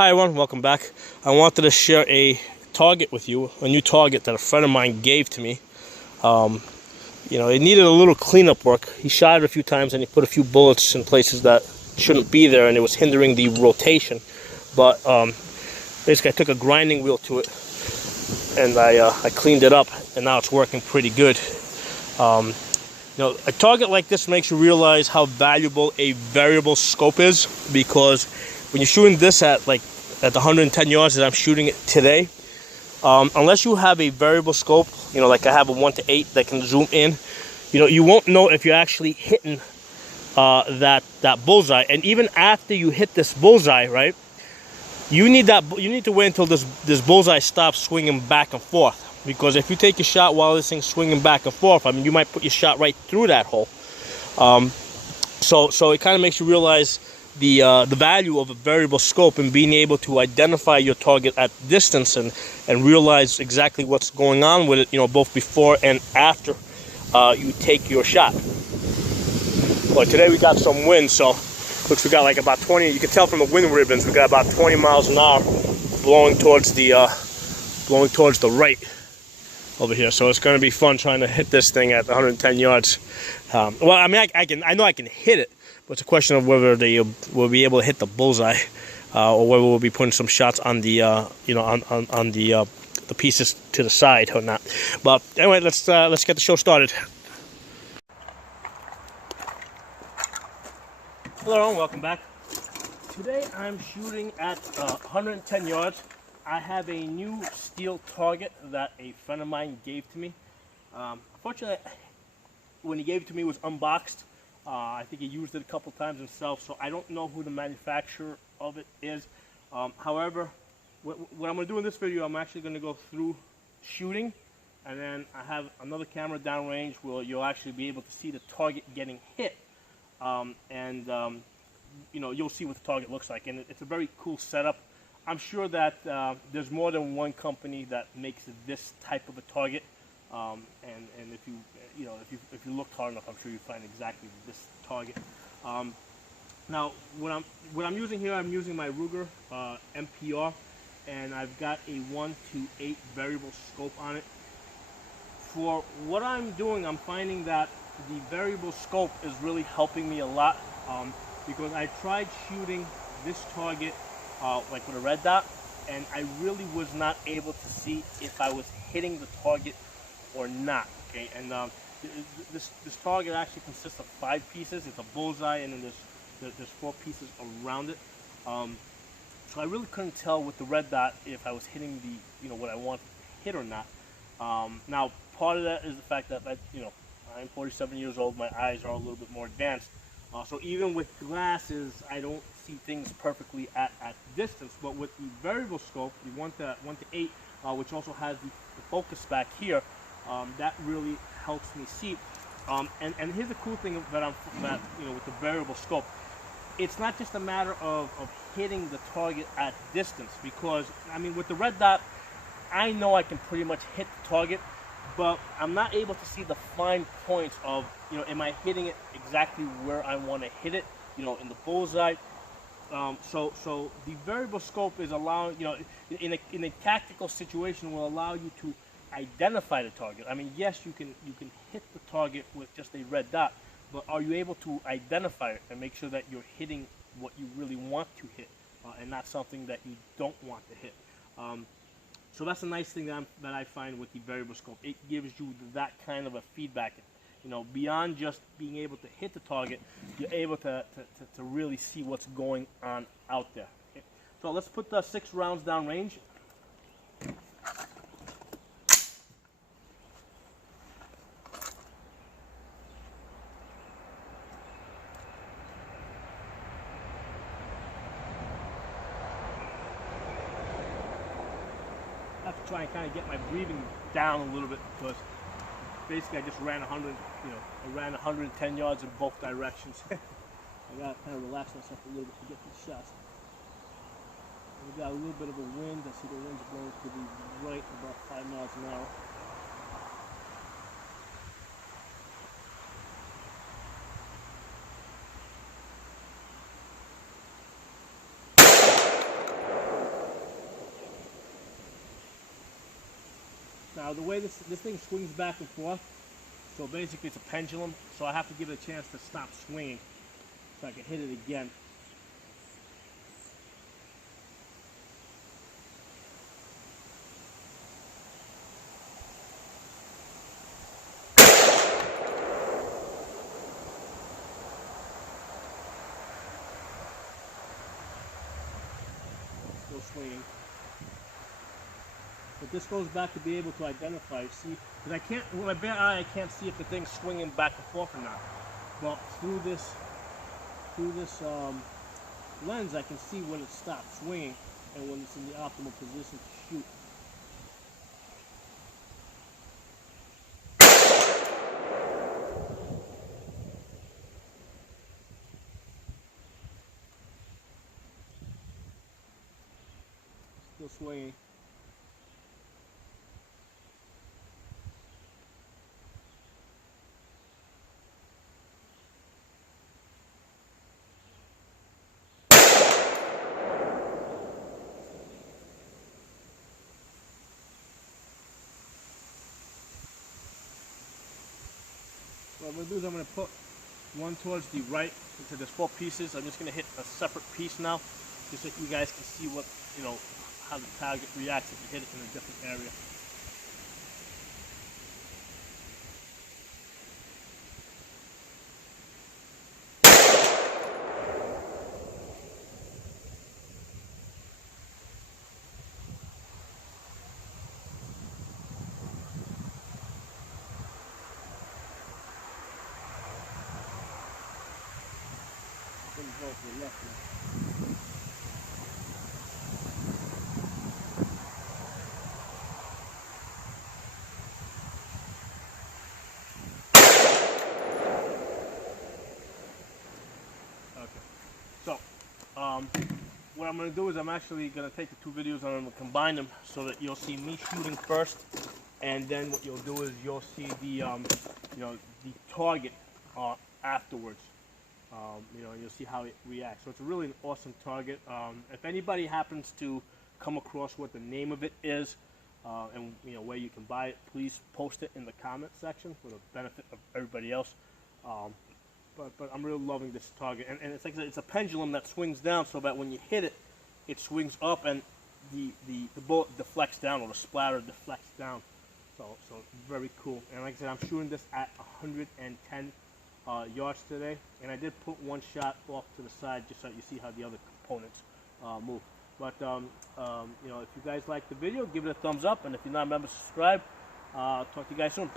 Hi everyone, welcome back. I wanted to share a target with you, a new target that a friend of mine gave to me. It needed a little cleanup work. He shot it a few times and he put a few bullets in places that shouldn't be there, and it was hindering the rotation. But basically I took a grinding wheel to it and I cleaned it up, and now it's working pretty good. A target like this makes you realize how valuable a variable scope is, because when you're shooting this at the 110 yards that I'm shooting it today, unless you have a variable scope, like I have a 1:8 that can zoom in, you won't know if you're actually hitting that bullseye. And even after you hit this bullseye, right, you need to wait until this bullseye stops swinging back and forth. Because if you take your shot while this thing's swinging back and forth, I mean, you might put your shot right through that hole. So it kind of makes you realize the value of a variable scope and being able to identify your target at distance and realize exactly what's going on with it, both before and after you take your shot. Well, today we got some wind, so looks we got like about 20. You can tell from the wind ribbons we got about 20 miles an hour blowing towards the right over here. So it's going to be fun trying to hit this thing at 110 yards. Well, I mean, I know I can hit it, but it's a question of whether we'll be able to hit the bullseye, or whether we'll be putting some shots on the on the pieces to the side or not. But anyway, let's get the show started. Hello everyone, welcome back. Today I'm shooting at 110 yards. I have a new steel target that a friend of mine gave to me. Unfortunately, when he gave it to me, it was unboxed. I think he used it a couple times himself, so I don't know who the manufacturer of it is. However, what I'm going to do in this video, I'm actually going to go through shooting, and then I have another camera downrange where you'll actually be able to see the target getting hit. You'll see what the target looks like, and it's a very cool setup. I'm sure that there's more than one company that makes this type of a target, and if you look hard enough, I'm sure you find exactly this target. Now, what I'm using here, I'm using my Ruger MPR, and I've got a 1:8 variable scope on it. For what I'm doing, I'm finding that the variable scope is really helping me a lot, because I tried shooting this target like with a red dot, and I really was not able to see if I was hitting the target or not. Okay, and this target actually consists of 5 pieces. It's a bullseye, and then there's 4 pieces around it. So I really couldn't tell with the red dot if I was hitting the what I wanted to hit or not. Now, part of that is the fact that I'm 47 years old. My eyes are a little bit more advanced. So even with glasses, I don't see things perfectly at distance. But with the variable scope, the 1:8, which also has the focus back here, that really helps me see. And here's the cool thing with the variable scope. It's not just a matter of hitting the target at distance, because I mean, with the red dot, I know I can pretty much hit the target, but I'm not able to see the fine points of, am I hitting it exactly where I want to hit it, in the bullseye. So the variable scope is allowing, in a tactical situation, will allow you to identify the target. I mean, yes, you can hit the target with just a red dot, but are you able to identify it and make sure that you're hitting what you really want to hit, and not something that you don't want to hit? So that's a nice thing that I find with the variable scope. It gives you that kind of a feedback. Beyond just being able to hit the target, you're able to really see what's going on out there. Okay? So let's put the 6 rounds down range. I have to try and kind of get my breathing down a little bit, because basically I just ran 110 yards in both directions. I gotta kind of relax myself a little bit to get these shots. We got a little bit of a wind. I see the wind's blowing to the right about 5 miles an hour. Now the way this thing swings back and forth, so basically it's a pendulum, so I have to give it a chance to stop swinging so I can hit it again. Still swinging. But this goes back to be able to identify, see, because I can't, with my bare eye, I can't see if the thing's swinging back and forth or not. But through this lens, I can see when it stops swinging and when it's in the optimal position to shoot. Still swinging. What I'm going to do is I'm going to put one towards the right, so there's 4 pieces. I'm just going to hit a separate piece now, just so you guys can see what, you know, how the target reacts if you hit it in a different area. Go to the left now. Okay. So, what I'm going to do is I'm actually going to take the 2 videos and I'm going to combine them so that you'll see me shooting first, and then what you'll do is you'll see the, you know, the target afterwards. You know, you'll see how it reacts. So it's a really an awesome target. If anybody happens to come across what the name of it is, and you know where you can buy it, please post it in the comment section for the benefit of everybody else. But I'm really loving this target, and it's like it's a pendulum that swings down, so that when you hit it, it swings up, and the bullet deflects down, or the splatter deflects down. So very cool. And like I said, I'm shooting this at 110 yards today, and I did put one shot off to the side just so you see how the other components move. But you know, if you guys like the video, give it a thumbs up, and if you're not a member, subscribe. Talk to you guys soon.